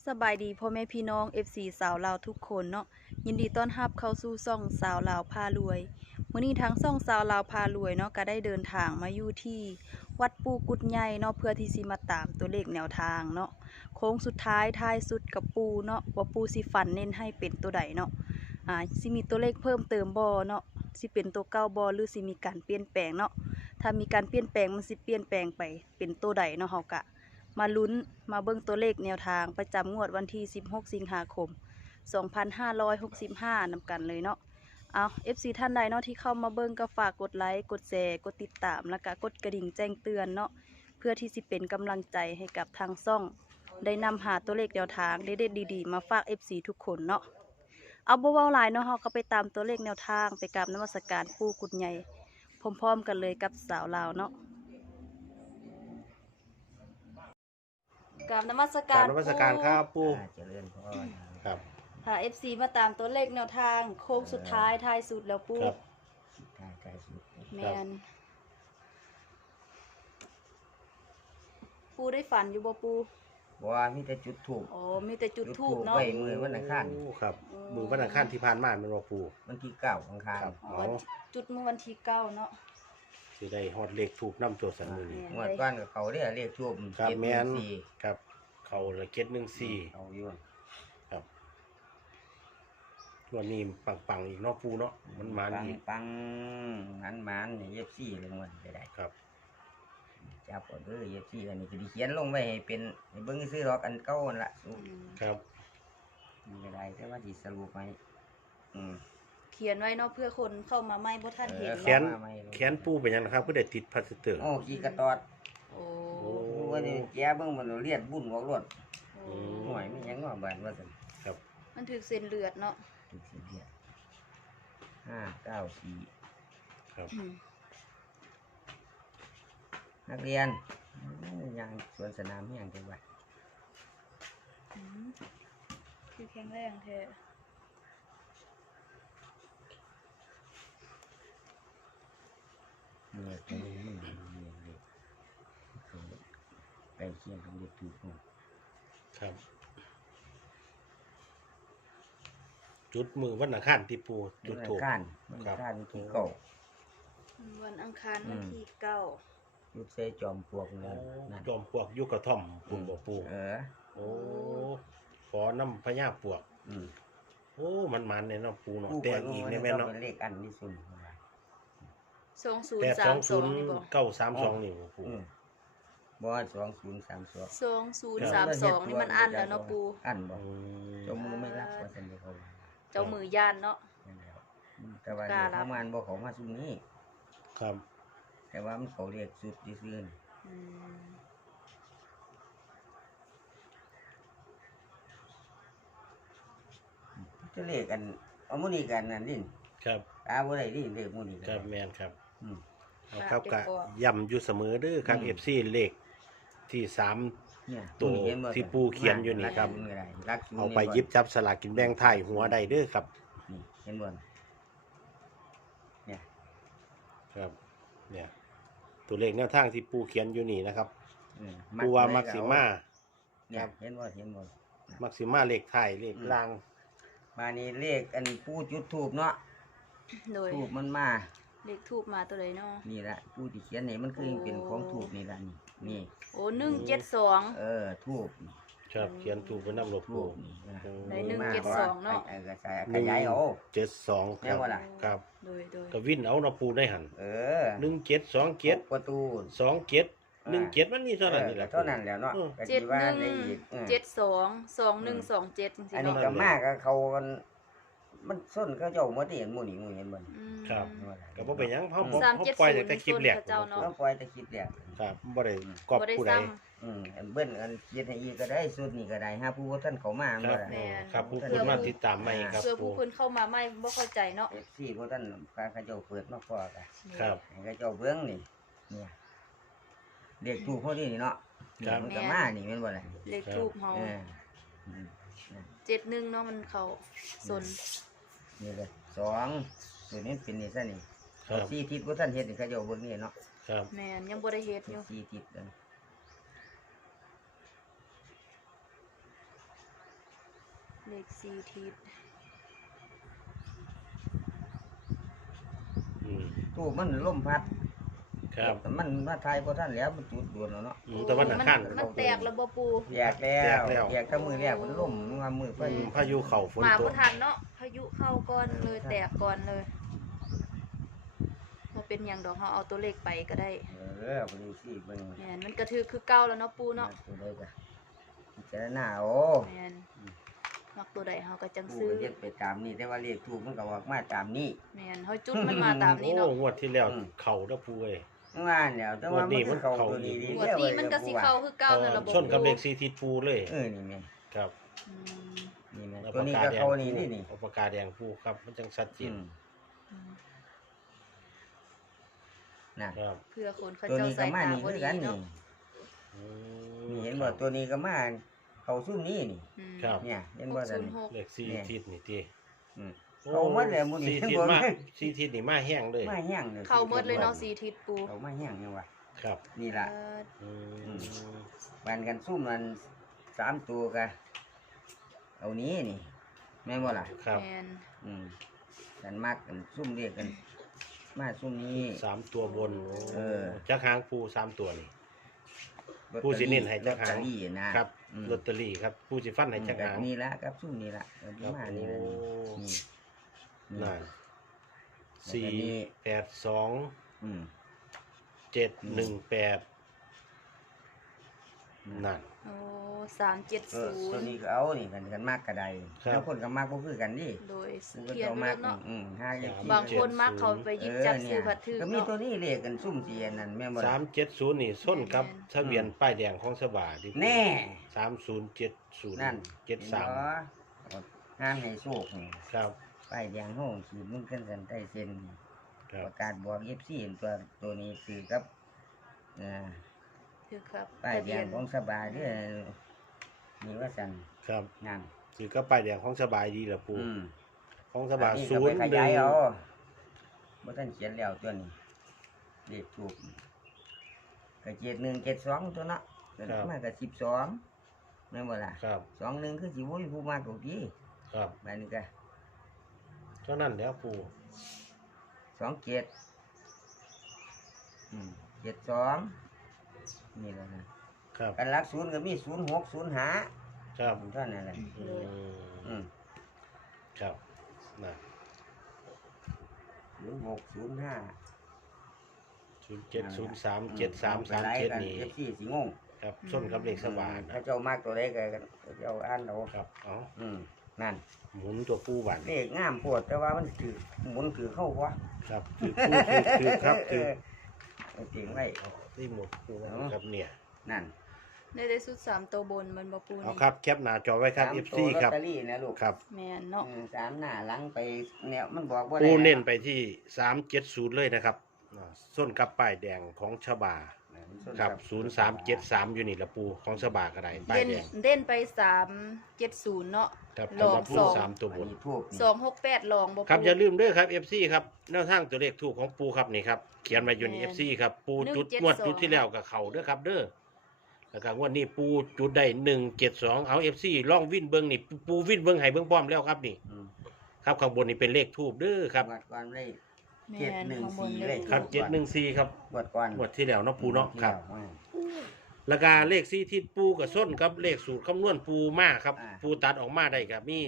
สบายดีพ่อแม่พี่น้อง FC สาวลาวทุกคนเนาะยินดีต้อนรับเข้าสู่ช่องสาวลาวพารวยมื้อนี้ทางช่องสาวลาวพารวยเนาะก็ได้เดินทางมาอยู่ที่วัดปูกุดใหญ่เนาะเพื่อที่สิมาตามตัวเลขแนวทางเนาะโค้งสุดท้ายท้ายสุดกับปูเนาะว่าปูสิฟันเน้นให้เป็นตัวใดเนาะสิมีตัวเลขเพิ่มเติมบ่เนาะสิเป็นตัวเก่าบ่หรือสิมีการเปลี่ยนแปลงเนาะถ้ามีการเปลี่ยนแปลงมันสิเปลี่ยนแปลงไปเป็นตัวใดเนาะเฮากะมาลุ้นมาเบิ่งตัวเลขแนวทางประจำงวดวันที่16สิงหาคม2565นำกันเลยเนาะเอา FC ท่านใดเนาะที่เข้ามาเบิ่งก็ฝากกดไลค์กดแชร์กดติดตามแล้วก็กดกระดิ่งแจ้งเตือนเนาะเพื่อที่สิเป็นกำลังใจให้กับทางช่องได้นำหาตัวเลขแนวทางเด็ดๆดีๆมาฝาก FC ทุกคนเนาะเอาบ่เว้าหลายเนาะเฮาก็ไปตามตัวเลขแนวทางไปกราบนมัสการปู่กุดใหญ่พร้อมๆกันเลยกับสาวลาวเนาะกราบนมัสการนมัสการครับปู่เจริญพรครับค่ะ FC มาตามตัวเลขแนวทางโค้งสุดท้ายท้ายสุดแล้วปู่ครับใกล้สุดแมนปู่ได้ฝันอยู่บ่ปู่ว่ามีแต่จุดถูกอ๋อมีแต่จุดธูปเนาะไว้มือวันอังคารโอ้ครับมือวันอังคารที่ผ่านมาเป็นว่าปู่วันที่เก้าอังคารครับอ๋อจุดเมื่อวันที่9เนาะสิได้ฮอดเลขถูกน้ำโจสันมือนี้งวดก้อนกับเขาเรียกเลขทูบครับเจ็ดแมหนสี่ครับเขาละเก็ด14 เอาอยู่ครับวันนี้ปังๆอีกเนาะปู่เนาะมันมาปังอีกปังหันมันเย็บซี่เลยมันจะได้ครับจับก่อนเด้อเย็บซี่อันนี้ก็ดีเขียนลงไว้ให้เป็นให้เบิ่งซื้อหรอกอันเก่านั่นละครับนี่ก็ได้แต่ว่าสิสรุปไหมอืมเขียนไว้เนาะเพื่อคนเข้ามาไม่บ่ทันเห็นแขนเนาะแขนปู่เป็นยังนะครับเพื่อได้ติดพลาสเตอร์โอ้ขี้กระตอดโอ้โอ้ว่านี่แกเบิ่งมันเลียดบุ่นหัวรถโอ้หน่วยมันยังว่าบ้านว่าซั่นครับมันถึกเส้นเลือดเนาะทุกสิ่งเดียว594 ครับนักเรียนยังสวนสนามยังจังหวัดอืมคือแข็งแรงแท้เนี่ยตรงนี้มันดีเลยไปเคียงกับเด็กถูกหมดครับ จุดมือวันอังคารที่ปู่จุดถูกก้านมันก้านที่เก่าวันอังคารวันที่9 ยุดเซจอมปลวกนั่นนั่นจอมปลวกอยู่กระท่อมปู่บ่ปู่ โอ้ขอน้ำพญาปวก โอ้มันเนี่ยเนาะปูเนาะแต่อีกเนี่ยแม่เนาะเป็นเลขอันที่สุด 2032นี่บ่ 932นี่บ่ปูบ่2032 2032นี่มันอันแล้วเนาะปู่อันบ่อืมเจ้ามือไม่รับว่าซั่นเด้อเขาเจ้ามือย่านเนาะนั่นแหละแต่ว่าเนี่ยทำงานบ่เขามาซุมนี้ครับแต่ว่ามันเขาเรียกสุดซื่อๆนี่อืมจะเลขกันเอามื้อนี้กันนั่นดิครับตาบ่ได้ดิเลขมื้อนี้ครับแม่นครับอืมเอาครับก็ย้ำอยู่เสมอเด้อครับ FC เลขที่3 เนี่ยตัวเห็นบ่ที่ปู่เขียนอยู่นี่ครับรักศูนย์เอาไปหยิบจับสลากกินแบ่งไทยหัวได้เด้อครับนี่เห็นบ่เนี่ยครับ เนี่ย ตัวเลขแนวทางที่ปูเขียนอยู่นี่นะครับอืมปูว่ามักซิมาเนี่ยเห็นบ่มักซิมาเลขไทยเลขล่างมานี่เลขอันปู่จุดธูปเนาะโดยธูปมันมาเลขทูบมาตัวใดเนาะนี่ละปู่ที่เขียนนี่มันคือเป็นของธูปนี่ละนี่โอ้172 ธูปครับเขียนถูกเป็นน้ำหลบธูปูปนี่นะได้172เนาะก็ใส่ขยายเอา 72คแม่รับนบ่ล่ะครับโดยก็วินเอาเนาะปูได้หัน 1727 ประตู 27 17มันมีเท่านั้นนี่แหละเท่านั้นแหล้วเนาะก็สิว่าได้อีก 7172 2127จังซี่อันนี้เนาะก็มากก็เขามันส้นเขาเจ้าหมดที่เห็นหมู่นี่เห็นบ่อืมครับ ก็บ่เป็นหยังเฮา 370 ปล่อยแต่คลิปแรกเจ้าเนาะต้องปล่อยแต่คิดแหละครับบ่ได้กอบบ่ได้ผู้ใดซ้อันเบิ้นอันคิดให้อีกก็ได้สุดนี่ก็ได้ฮะผู้ว่าท่านเขามาคบ่รับได้แม่นครับผู้คนมาติดตามใหม่ครับเพื่อผู้ปูคนเข้ามาไม่บ่เข้าใจเนาะสี่ผู้ท่านเขาเจ้าเปิดมาพอกันครับให้เขาเจ้าเบิ้งนี่เนี่ยเด็กถูกพอดีนี่เนาะครับมันก็มานี่แม่นบ่ล่ะเลขทูบเฮาเอออืม 71เนาะมันเข้าสนนี่เลย2ตัวนี้เป็นนี่ซะนี่ครับสี่ทิศผู้ท่านเฮ็ดนี่เขาเจ้าเบิ่งนี่เนาะครับแม่นยังบ่ได้เฮ็ดอยู่สี่ทิศกันเลขสี่ทิศตู้มันล่มพัดครับมันมาทายพอท่านแล้วมันจุดด่วนแล้วเนาะแต่วันอังคารมันแตกแล้วบ่ปูแยกแล้วแยกถ้ามือแรกมันล่มมามือพายุพายุเข่าฝนมาตบ่กทันเนาะพายุเข้าก่อนเลยแตกก่อนเลยบ่เป็นหยังดอกเฮาเอาตัวเลขไปก็ได้พอดีสิเบิ่งแม่นมันกระถือคือเก่าแล้วเนาะปูเนาะตัวใดก็พิจารณาโอ้แม่นมักตัวใดเฮาก็จังผู้ซื้อก็เฮ็ดไปตามนี้แต่ว่าเลขถูกมันก็ออกมาตามนี้แม่นเฮาจุดมันมาตามนี้เนาะโอ้งวดที่แล้วเข่าเด้อปูเอ้ยว่าเนี่ยแต่ว่ามันก็เข้าตัวนี้ดีงวดนี้มันก็สิเข้าคือเก่านั่นล่ะบ่ชนกับเลข4ทิศปูเลยนี่แม่ครับอืมนี่แม่ตัวนี้ก็เข้านี่นี่เอาปากกาแดงปูครับมันจังชัดเจนอืมน่ะครับเพื่อคนเขาตัวเจ้านี้ก็สายมาตานี่บ่คือดีกันนี่เนาะนี่เห็นบ่ตัวนี้ก็มาเข้าซุ่มนี้นี่อืมครับเนี่ยเห็นบ่ซั่น 606 เลข4ทิศนี่ติอืม เข้าหมดแล้วมื้อนี้ 4ทิศมา4ทิศนี่มาแห้งเลยมาแห้งเข้าหมดเลยเนาะ4ทิศปูเข้ามาแห้งยังวะครับนี่ล่ะอืมแบ่งกันซุ่มมัน3ตัวก็เอานี้นี่แม่นบ่ล่ะครับแม่นกันมากกันซุ่มเรียกกัน มาซุ่มนี้ 3ตัวบนอจักหางปู3ตัวนี่ลอตตอรี่ผู้สิเน้นให้จักหางลอตเตอรี่นะครับลอตเตอรี่ครับผู้สิฟันให้จักหางนี่ละครับซุ่มนี่ละเอาครับมานี่ละโอ้นี่นั่นแล้วก็นี่ 482 อืม 718นั่นโอ้ตัวนี้ 370 ก็เอานี่กันมากกระไดครับแล้วคนก็มากบ่คือกันดิโดยกูก็เทียนเอาไปมากเนาะห้าเจ็ดบางคนมักเขาไปหยิบจับซื้อผัดถือก็มีเนาะตัวนี้เลขกันซุ่มเสียนั่นแม่นบ่ล่ะ 370นี่ส้นกับแม่นทะเบียนป้ายแดงของสบาดิแน่ 3070 นั่น 73 งานให้โชคนี่ครับป้ายแดงห้องขีดมึงกันกันใต้เส้นนี่ครัปบระกาศบอกFC ตัวนี้คือกับอ่าถือครับป้ายทะแดเบียงนของสบายเด้อนี่ว่าซั่นครับนั่นคือก็ป้ายแดงของสบายดีล่ะปู ของสบายอันนี้ศูก็นย์ไปขหยานึ่ยงเอาบ่ทันเขียนแล้วตัวนี้เลขถูกก็7172ตัวเนาะตัวนี้มาก็12แม่นบ่ล่ะครับ 21คือสิบ่มีผู้มากกว่าพี่ครับบัดนี้ก็เท่านั้นแล้วปู 2772นี่แหละนะครับ กันหลักศูนย์ก็มี06 05 ครับเท่านั้นแหละอืมอืมครับนะ 06 05 07037337นี่ FC สิงงครับส้นกับเลขสบายถ้าเจ้ามากตัวเล็กก็เจ้าอ่านเอาครับเอานั่นหมุนตัวปูบันเลขงามโพดแต่ว่ามันคือหมุนคือเข้าวะครับคือปูคือครับคือเอาเก่งไว้เอาที่หมดปูเอาครับเนี่ยนั่นได้สุด3ตัวบนมันบ่ปูเอานี่ครับแคปหน้าจอไว้ครับสาม FC ตัวลอครับตเตอรี่นะลูกครับแม่นเนาะสามหน้าหลังไปเนี่ยมันบอกว่าปูเน้นไปที่370เลยนะครับส้นกับป้ายแดงของชบาครับ0373อยู่นี่ละปูของชบาก็ได้ป้ายเด่นแดงเด่นไป370เนาะครับลองสำหรับปูสองสามตัวบนทูบ 268ลองบ่ปูครับอย่าลืมด้วยครับ FC ครับแนวทางตัวเลขถูกของปูครับนี่ครับเขียนไว้อยู่ใน FC ครับปูจุด 172 งวดจุดที่แล้วกับเขาเด้อครับเด้อแล้วก็งวดนี้ปูจุดได้172เอา FC ล่องวิ่นเบิ่งนี่ปูวิ่นเบิ่งให้เบิ่งพร้อมแล้วครับนี่ครับข้างบนนี่เป็นเลขทูบเด้อครับวัดก่อนเลยแม่นข้างบน 714 เลขครับถูก 714ครับวัดก่อนงวดที่แล้วเนาะปูเนาะครับแล้วก็เลข4ทิศปูกับส้นครับเลขสูตรคำนวณปูมาครับปูตัดออกมาได้ครับมี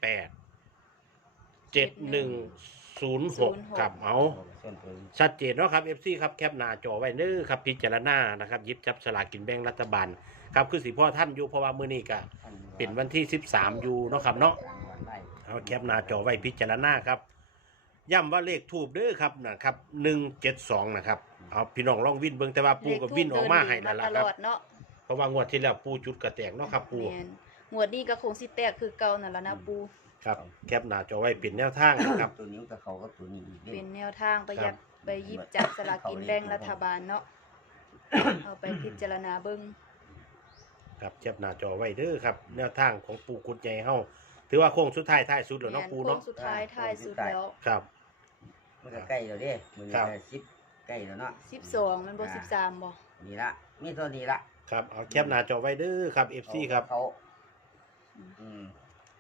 487106ครับเอาส่วนตัวชัดเจนเนาะครับ FC ครับแคปหน้าจอไว้เด้อครับพิจารณานะครับหยิบจับสลากกินแบ่งรัฐบาลครับคือสิพ่อท่านอยู่เพราะว่ามื้อนี้ก็เป็นวันที่13อยู่เนาะครับเนาะเอาแคปหน้าจอไว้พิจารณาครับย้ำว่าเลขทูบเด้อครับนะครับ172นะครับเอาพี่น้องลองวินเบิ่งแต่ว่าปูกับวินออกมาให้แล้วล่ะตครัลบอดเนาะเพราะว่างวดที่แล้วปูจุดกระแตกเนาะครับปูแม่นงวดนี้ก็คงสิแตกคือเก่านั่นล่ะนะปูครับแคปหน้าจอไว้เป็นแนวทางนะครับตัวนี้กับเขากับตัวนี้อีกเป็นแนวทางไปยับไปหยิบจับสลากกินแบ่งรัฐบาลเนาะเอาไปพิจารณาเบิ่งครับแคปหน้าจอไว้เด้อครับแนวทางของปูกุดใหญ่เฮาถือว่าโค้งสุดท้ายท้ายสุดแล้วเนาะปูโค้เนาะงสุดท้ายท้ายสุดแล้วครับมันก็ใกล้แล้วเด้มือครับนี้10ใกล้แล้วเนาะ 12มันบ่13บ่นี่ละมีตัวนี้ละครับเอาแคปหน้าจอไว้เด้อครับ FC ครับเขาอืม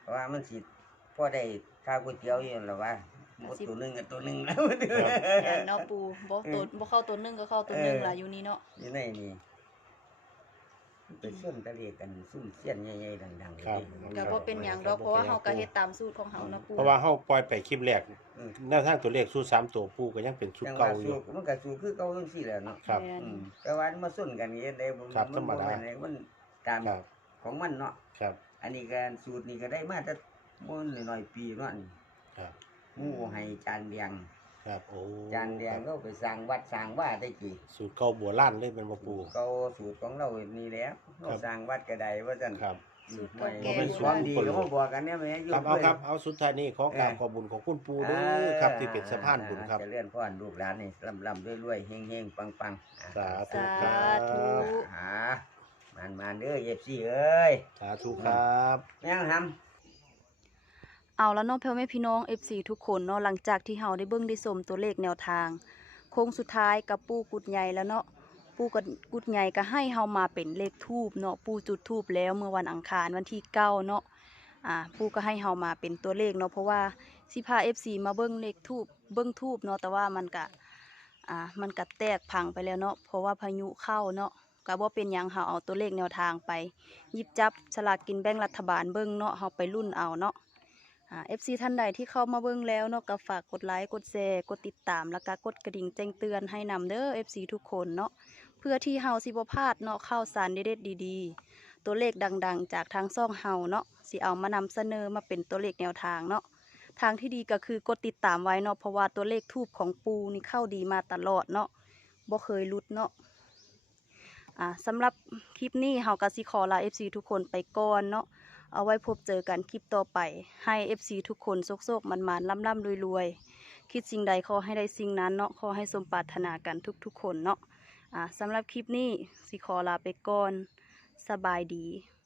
ราะว่ามันสิพอได้ค่าก๋วยเตี๋ยวอยู่นั่นแหละว่าหมดตัวหนึงกับตัวหนึงแล้วแม่นเนาะปูบ่เข้าตัวหนึงก็เข้าตัวหนึงล่ะอยู่นี่เนาะอยู่ในนี่ไปส้นตะเลียกันซุ่มเสี้ยนใหญ่ๆดังๆครับก็บ่เป็นหยังดอกเพราะว่าเฮาก็เฮ็ดตามสูตรของเฮานะปูเพราะว่าเฮาปล่อยไปคลิปแรกอืมแนวทางตัวเลขสูตร3ตัวปูก็ยังเป็นชุดจังหเก่าวะอสูยู่บมันก็สูบคือเก่าจังซี่แหละเนาะครับแม่นแต่ว่ามันมาส้นกันนี่ได้บ่ครับธรรมดาบ่แนมันตามครับของมันเนาะครับอันนี้ก็สูตรนี่ก็ได้มาแต่บ่น้อยๆปีเนาะนี่ครับหมู่ให้จานแดงครับโอ้จานแดงก็ไปสร้างวัดสร้างว่าได้กี่สูตรเก่าโบราณเลยเป็นบ่ปูเขาสูตรของเรานี่แหล้วเราสร้างวัดก็ได้ว่าซั่นครับสูตรไม่เก่าแก่เป็นโบสูราตณรดีก็มาบอกกันเนี่ยแม่อยู่ครับเอาครับเอาสุดท้ายนี้ขอกราบขอบบุญของคุณปูเด้อครับที่เป็นสะพานบุญครับจะเลื่อนพ่อลูกหลานนี่ลำๆรวยๆเฮงๆปังๆสาธุสาครับธุมันเด้อเอฟซีเอ้ยสาธุครับแม่งทเอาแล้วเนาะพ่อแม่พี่น้อง FC ทุกคนเนาะหลังจากที่เฮาได้เบิ่งได้ชมตัวเลขแนวทาง โค้งสุดท้ายกับปู่กุดใหญ่แล้วเนาะปู่กุดใหญ่ก็ให้เฮามาเป็นเลขทูบเนาะปู่จุดทูบแล้วเมื่อวันอังคารวันที่9เนาะปู่ก็ให้เฮามาเป็นตัวเลขเนาะเพราะว่าสิพา FC มาเบิ่งเลขทูบเบิ่งทูบเนาะแต่ว่ามันก็แตกพังไปแล้วเนาะเพราะว่าพายุเข้าเนาะก็บ่เป็นหยังเฮาเอาตัวเลขแนวทางไปหยิบจับสลากกินแบ่งรัฐบาลเบิ่งเนาะเฮาไปรุ่นเอาเนาะFC ท่านใดที่เข้ามาเบิ่งแล้วเนาะก็ฝากกดไลค์กดแชร์กดติดตามแล้วก็กดกระดิ่งแจ้งเตือนให้นำเด้อ FC ทุกคนเนาะเพื่อที่เฮาสิบ่พลาดเนาะข่าวสารเด็ดๆดีๆตัวเลขดังๆ จากทางช่องเฮาเนาะสิเอามานำเสนอมาเป็นตัวเลขแนวทางเนาะทางที่ดีก็คือกดติดตามไว้เนาะเพราะว่าตัวเลขทูบของปูนี่เข้าดีมาตลอดเนาะบ่เคยหลุดเนาะสำหรับคลิปนี้เฮาก็สิขอลา FC ทุกคนไปก่อนเนาะเอาไว้พบเจอกันคลิปต่อไปให้ FC ทุกคนโชคๆมันๆล่ำๆรวยๆคิดสิ่งใดขอให้ได้สิ่งนั้นเนาะขอให้สมปรารถนากันทุกๆคนเนาะสำหรับคลิปนี้สิขอลาไปก่อนสบายดี